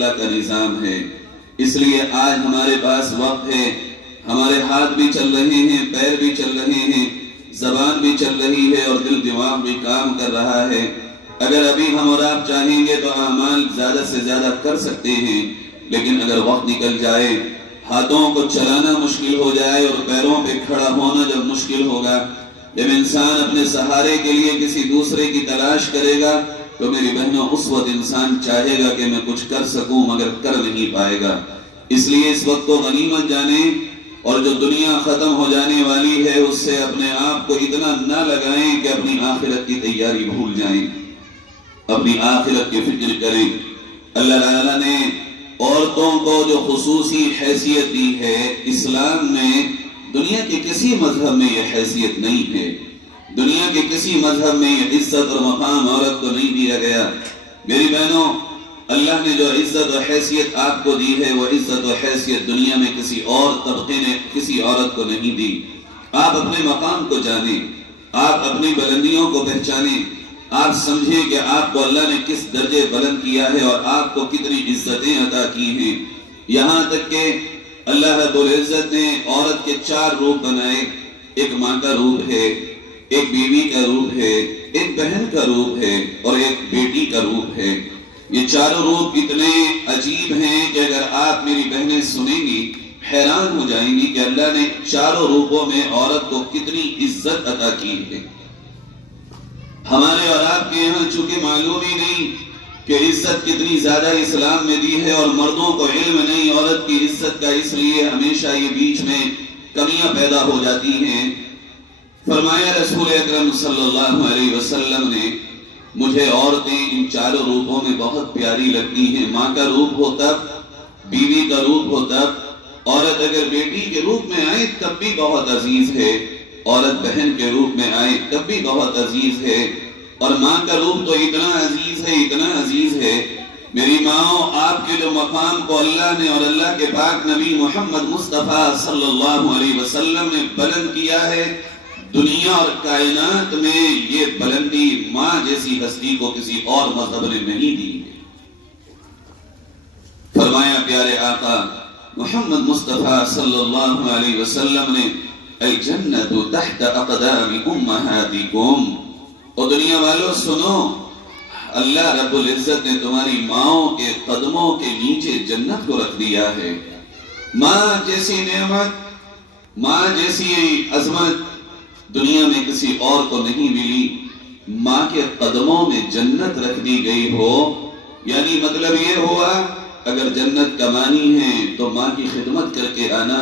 اللہ کا نظام ہے۔ اس لیے آج ہمارے پاس وقت ہے، ہمارے ہاتھ بھی چل رہے ہیں، پیر بھی چل رہے ہیں، زبان بھی چل رہی ہے اور دل دماغ بھی کام کر رہا ہے۔ اگر ابھی ہم اور آپ چاہیں گے تو اعمال زیادہ سے زیادہ کر سکتے ہیں، لیکن اگر وقت نکل جائے، ہاتھوں کو چلانا مشکل ہو جائے اور پیروں پہ کھڑا ہونا جب مشکل ہوگا، جب انسان اپنے سہارے کے لیے کسی دوسرے کی تلاش کرے گا، تو میری بہنوں اس وقت انسان چاہے گا کہ میں کچھ کر سکوں مگر کر نہیں پائے گا۔ اس لیے اس وقت کو غنیمت جانیں اور جو دنیا ختم ہو جانے والی ہے اس سے اپنے آپ کو اتنا نہ لگائیں کہ اپنی آخرت کی تیاری بھول جائیں، اپنی آخرت کی فکر کریں۔ اللہ تعالیٰ نے عورتوں کو جو خصوصی حیثیت دی ہے، اسلام میں دنیا کے کسی مذہب میں یہ حیثیت نہیں ہے، دنیا کے کسی مذہب میں یہ عزت اور مقام عورت کو نہیں دیا گیا۔ میری بہنوں، اللہ نے جو عزت و حیثیت آپ کو دی ہے وہ عزت و حیثیت دنیا میں کسی اور طبقے نے کسی عورت کو نہیں دی۔ آپ اپنے مقام کو جانیں، آپ اپنی بلندیوں کو پہچانیں، آپ سمجھیں کہ آپ کو اللہ نے کس درجے بلند کیا ہے اور آپ کو کتنی عزتیں عطا کی ہیں۔ یہاں تک کہ اللہ رب العزت نے عورت کے 4 روپ بنائے، ایک ماں کا روپ ہے، ایک بیوی کا روپ ہے، ایک بہن کا روپ ہے اور ایک بیٹی کا روپ ہے۔ یہ چاروں روپ اتنے عجیب ہیں کہ اگر آپ میری بہنیں سنیں گی حیران ہو جائیں گی کہ اللہ نے چاروں روپوں میں عورت کو کتنی عزت عطا کی ہے۔ ہمارے اور آپ کے یہاں چونکہ معلوم ہی نہیں کہ عزت کتنی زیادہ اسلام میں دی ہے اور مردوں کو علم نہیں عورت کی عزت کا، اس لیے ہمیشہ یہ بیچ میں کمیاں پیدا ہو جاتی ہیں۔ فرمایا رسول اکرم صلی اللہ علیہ وسلم نے، مجھے عورتیں ان چاروں روپوں میں بہت پیاری لگتی ہیں۔ ماں کا روپ ہو تب، بیوی کا روپ ہو تب، عورت اگر بیٹی کے روپ میں آئے تب بھی بہت عزیز ہے، عورت بہن کے روپ میں آئے تب بھی بہت عزیز ہے، اور ماں کا روپ تو اتنا عزیز ہے، اتنا عزیز ہے۔ میری ماں، آپ کے جو مقام کو اللہ نے اور اللہ کے پاک نبی محمد مصطفیٰ صلی اللہ علیہ وسلم نے بلند کیا ہے، دنیا اور کائنات میں یہ بلندی ماں جیسی ہستی کو کسی اور مذہب نے نہیں دی ہے۔ فرمایا پیارے آقا محمد مصطفیٰ صلی اللہ علیہ وسلم نے، الجنت تحت اقدام امہاتکم، اور دنیا والوں سنو، اللہ رب العزت نے تمہاری ماؤں کے قدموں کے نیچے جنت کو رکھ دیا ہے۔ ماں جیسی نعمت، ماں جیسی عظمت دنیا میں کسی اور کو نہیں ملی۔ ماں کے قدموں میں جنت رکھ دی گئی ہو، یعنی مطلب یہ ہوا اگر جنت کمانی ہے تو ماں کی خدمت کر کے آنا،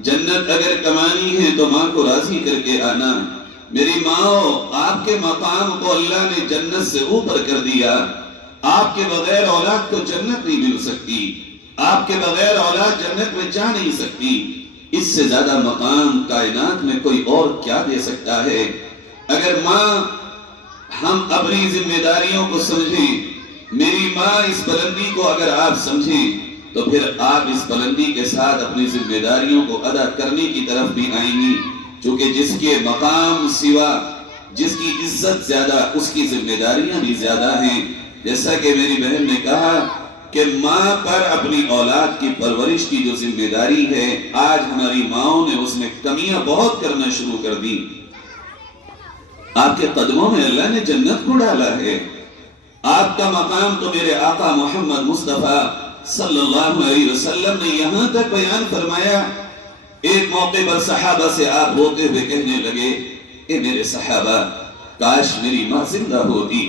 جنت اگر کمانی ہے تو ماں کو راضی کر کے آنا۔ میری ماں، آپ کے مقام کو اللہ نے جنت سے اوپر کر دیا۔ آپ کے بغیر اولاد کو جنت نہیں مل سکتی، آپ کے بغیر اولاد جنت میں جا نہیں سکتی۔ اس سے زیادہ مقام کائنات میں کوئی اور کیا دے سکتا ہے؟ اگر ماں ہم اپنی ذمہ داریوں کو سمجھیں، میری ماں اس بلندی کو اگر آپ سمجھیں تو پھر آپ اس بلندی کے ساتھ اپنی ذمہ داریوں کو ادا کرنے کی طرف بھی آئیں گی، چونکہ جس کے مقام سوا، جس کی عزت زیادہ، اس کی ذمہ داریاں بھی زیادہ ہیں۔ جیسا کہ میری بہن نے کہا کہ ماں پر اپنی اولاد کی پرورش کی جو ذمہ داری ہے، آج ہماری ماؤں نے اس میں کمیاں بہت کرنا شروع کر دی۔ آپ کے قدموں میں اللہ نے جنت کو ڈالا ہے۔ آپ کا مقام تو میرے آقا محمد مصطفیٰ صلی اللہ علیہ وسلم نے یہاں تک بیان فرمایا۔ ایک موقع پر صحابہ سے آپ روتے ہوئے کہنے لگے، اے میرے صحابہ، کاش میری ماں زندہ ہوتی،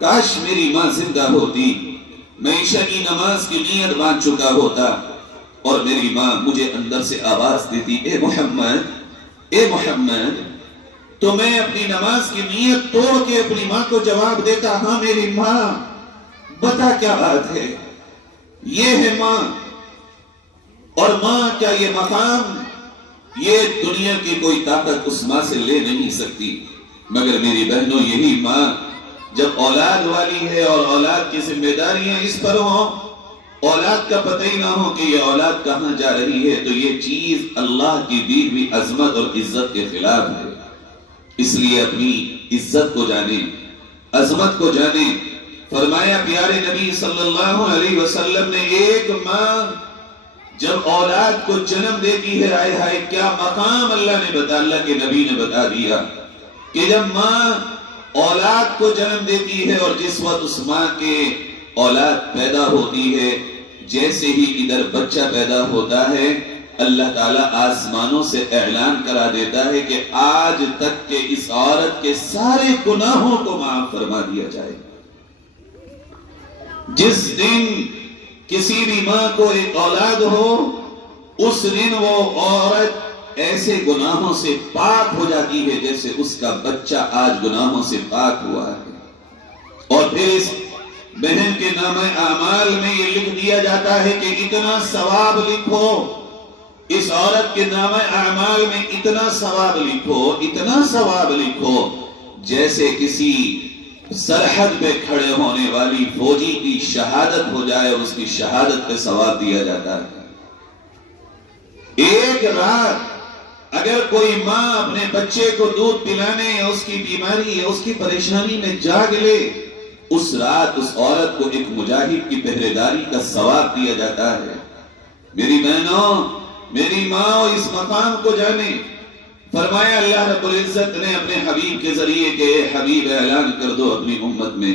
کاش میری ماں زندہ ہوتی، میں عشاء کی نماز کی نیت باندھ چکا ہوتا اور میری ماں مجھے اندر سے آواز دیتی، اے محمد، اے محمد، تو میں اپنی نماز کی نیت توڑ کے اپنی ماں کو جواب دیتا، ہاں میری ماں، بتا کیا بات ہے؟ یہ ہے ماں، اور ماں کیا یہ مقام، یہ دنیا کی کوئی طاقت اس ماں سے لے نہیں سکتی۔ مگر میری بہنوں، یہی ماں جب اولاد والی ہے اور اولاد کی ذمہ داریاں اس پر ہوں، اولاد کا پتہ ہی نہ ہو کہ یہ اولاد کہاں جا رہی ہے، تو یہ چیز اللہ کی دی ہوئی عظمت اور عزت کے خلاف ہے۔ اس لیے اپنی عزت کو جانیں، عظمت کو جانیں۔ فرمایا پیارے نبی صلی اللہ علیہ وسلم نے ایک ماں جب اولاد کو جنم دیتی ہے، آئے ہائے کیا مقام اللہ کے نبی نے بتا دیا کہ جب ماں اولاد کو جنم دیتی ہے اور جس وقت اس ماں کے اولاد پیدا ہوتی ہے، جیسے ہی ادھر بچہ پیدا ہوتا ہے، اللہ تعالیٰ آسمانوں سے اعلان کرا دیتا ہے کہ آج تک کے اس عورت کے سارے گناہوں کو معاف فرما دیا جائے۔ جس دن کسی بھی ماں کو ایک اولاد ہو، اس دن وہ عورت ایسے گناہوں سے پاک ہو جاتی ہے جیسے اس کا بچہ آج گناہوں سے پاک ہوا ہے۔ اور پھر اس بہن کے نامہ اعمال میں یہ لکھ دیا جاتا ہے کہ اتنا ثواب لکھو، اس عورت کے نامہ اعمال میں اتنا ثواب لکھو، اتنا ثواب لکھو، جیسے کسی سرحد پہ کھڑے ہونے والی فوجی کی شہادت ہو جائے اور اس کی شہادت پہ ثواب دیا جاتا ہے۔ ایک رات اگر کوئی ماں اپنے بچے کو دودھ پلانے یا اس کی بیماری یا اس کی پریشانی میں جاگ لے، اس رات اس عورت کو ایک مجاہد کی پہرے داری کا ثواب دیا جاتا ہے۔ میری بہنوں، میری ماں اس مقام کو جانے، فرمایا اللہ رب العزت نے اپنے حبیب کے ذریعے کہ اے حبیب اعلان کر دو اپنی امت میں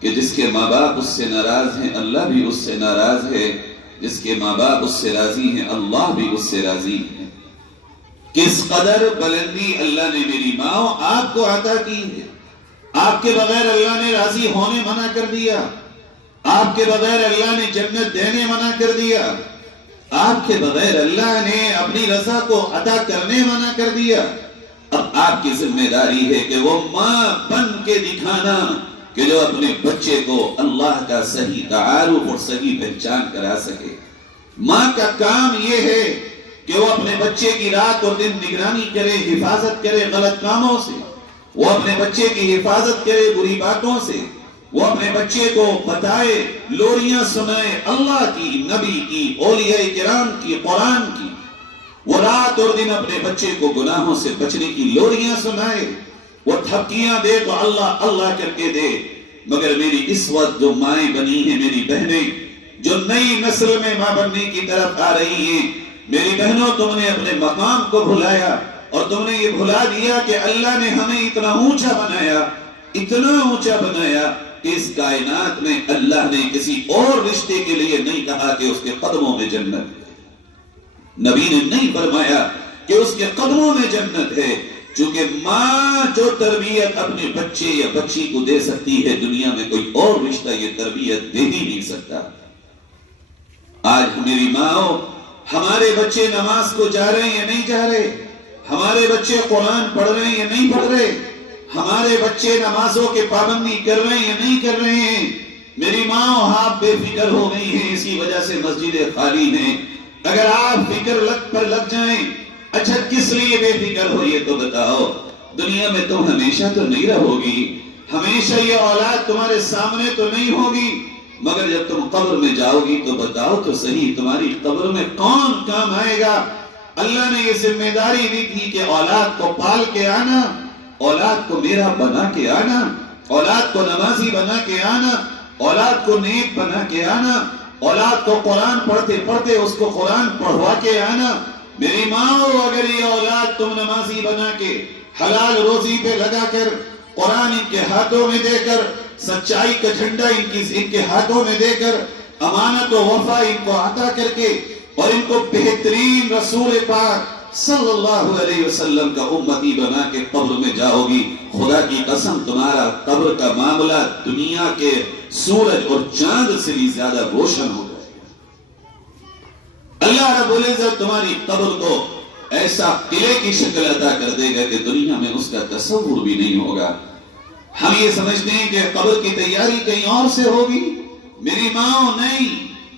کہ جس کے ماں باپ اس سے ناراض ہیں اللہ بھی اس سے ناراض ہے، جس کے ماں باپ اس سے راضی ہیں اللہ بھی اس سے راضی ہے۔ کس قدر بلندی اللہ نے میری ماں آپ کو عطا کی ہے۔ آپ کے بغیر اللہ نے راضی ہونے منع کر دیا، آپ کے بغیر اللہ نے جنت دینے منع کر دیا، آپ کے بغیر اللہ نے اپنی رضا کو عطا کرنے منع کر دیا۔ اب آپ کی ذمہ داری ہے کہ وہ ماں بن کے دکھانا کہ جو اپنے بچے کو اللہ کا صحیح تعارف اور صحیح پہچان کرا سکے۔ ماں کا کام یہ ہے کہ وہ اپنے بچے کی رات اور دن نگرانی کرے، حفاظت کرے غلط کاموں سے، وہ اپنے بچے کی حفاظت کرے بری باتوں سے، وہ اپنے بچے کو بتائے، لوریاں سنائے اللہ کی، نبی کی، اولیاء کرام کی، قرآن کی۔ وہ رات اور دن اپنے بچے کو گناہوں سے بچنے کی لوریاں سنائے، وہ تھپکیاں دے تو اللہ اللہ کر کے دے۔ مگر میری اس وقت جو مائیں بنی ہیں، میری بہنیں جو نئی نسل میں ماں بننے کی طرف آ رہی ہیں، میری بہنوں تم نے اپنے مقام کو بھلایا اور تم نے یہ بھلا دیا کہ اللہ نے ہمیں اتنا اونچا بنایا، اتنا اونچا بنایا کہ اس کائنات میں اللہ نے کسی اور رشتے کے لیے نہیں کہا کہ اس کے قدموں میں جنت ہے۔ نبی نے نہیں فرمایا کہ اس کے قدموں میں جنت ہے، چونکہ ماں جو تربیت اپنے بچے یا بچی کو دے سکتی ہے، دنیا میں کوئی اور رشتہ یہ تربیت دے ہی نہیں سکتا۔ آج میری ماں، ہمارے بچے نماز کو جا رہے ہیں یا نہیں جا رہے، ہمارے بچے قرآن پڑھ رہے ہیں یا نہیں پڑھ رہے، ہمارے بچے نمازوں کے پابندی کر رہے ہیں یا نہیں کر رہے ہیں۔ میری ماں آپ بے فکر ہو گئی ہیں، اسی وجہ سے مسجدیں خالی ہیں۔ اگر آپ فکر پر لگ جائیں، اچھا کس لیے بے فکر ہو یہ تو بتاؤ۔ دنیا میں تم ہمیشہ تو نہیں رہو گی، ہمیشہ یہ اولاد تمہارے سامنے تو نہیں ہوگی، مگر جب تم قبر میں جاؤ گی تو بتاؤ تو صحیح تمہاری قبر میں کون کام آئے گا۔ اللہ نے یہ ذمہ داری دی تھی کہ اولاد کو پال کے آنا، اولاد کو میرا بنا کے آنا، اولاد کو نمازی بنا کے آنا، اولاد کو نیک بنا کے آنا، اولاد کو قرآن پڑھتے پڑھتے اس کو قرآن پڑھوا کے آنا۔ میری ماں، اگر یہ اولاد تم نمازی بنا کے حلال روزی پہ لگا کر، قرآن ان کے ہاتھوں میں دے کر، سچائی کا جھنڈا ان کے ہاتھوں میں دے کر، امانت و وفا ان کو عطا کر کے، اور ان کو بہترین رسول پاک صلی اللہ علیہ وسلم کا امتی بنا کے قبر میں جاؤ گی، خدا کی قسم تمہارا قبر کا معاملہ دنیا کے سورج اور چاند سے بھی زیادہ روشن ہو جائے گا۔ اللہ رب العزت تمہاری قبر کو ایسا قلعے کی شکل عطا کر دے گا کہ دنیا میں اس کا تصور بھی نہیں ہوگا۔ ہم یہ سمجھتے ہیں کہ قبر کی تیاری کہیں اور سے ہوگی، میری ماں نہیں،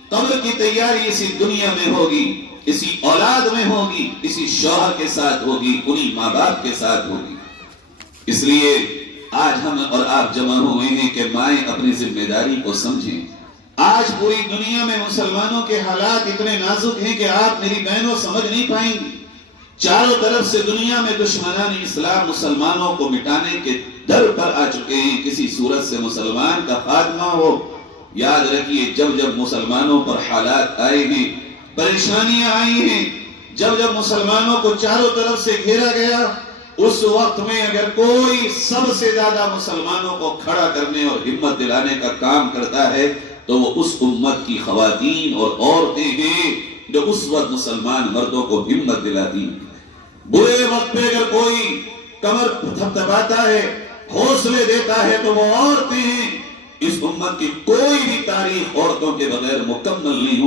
قبر کی تیاری اسی دنیا میں ہوگی، اسی اولاد میں ہوگی، اسی شوہر کے ساتھ ہوگی، انہی ماں باپ کے ساتھ ہوگی۔ اس لیے آج ہم اور آپ جمع ہوئے ہیں کہ مائیں اپنی ذمہ داری کو سمجھیں۔ آج پوری دنیا میں مسلمانوں کے حالات اتنے نازک ہیں کہ آپ میری بہنوں سمجھ نہیں پائیں گی۔ چاروں طرف سے دنیا میں دشمنان اسلام مسلمانوں کو مٹانے کے در پر آ چکے ہیں، کسی صورت سے مسلمان کا خاتمہ ہو۔ یاد رکھیے، جب جب مسلمانوں پر حالات آئے ہیں، پریشانیاں آئی ہیں، جب جب مسلمانوں کو چاروں طرف سے گھیرا گیا، اس وقت میں اگر کوئی سب سے زیادہ مسلمانوں کو کھڑا کرنے اور ہمت دلانے کا کام کرتا ہے تو وہ اس امت کی خواتین اور عورتیں ہیں جو اس وقت مسلمان مردوں کو ہمت دلاتی ہیں۔ برے وقت پہ اگر کوئی کمر تھپتھپاتا ہے، حوصلے دیتا ہے تو وہ عورتیں ہیں۔ اس امت کی کوئی بھی تاریخ عورتوں کے بغیر مکمل نہیں ہو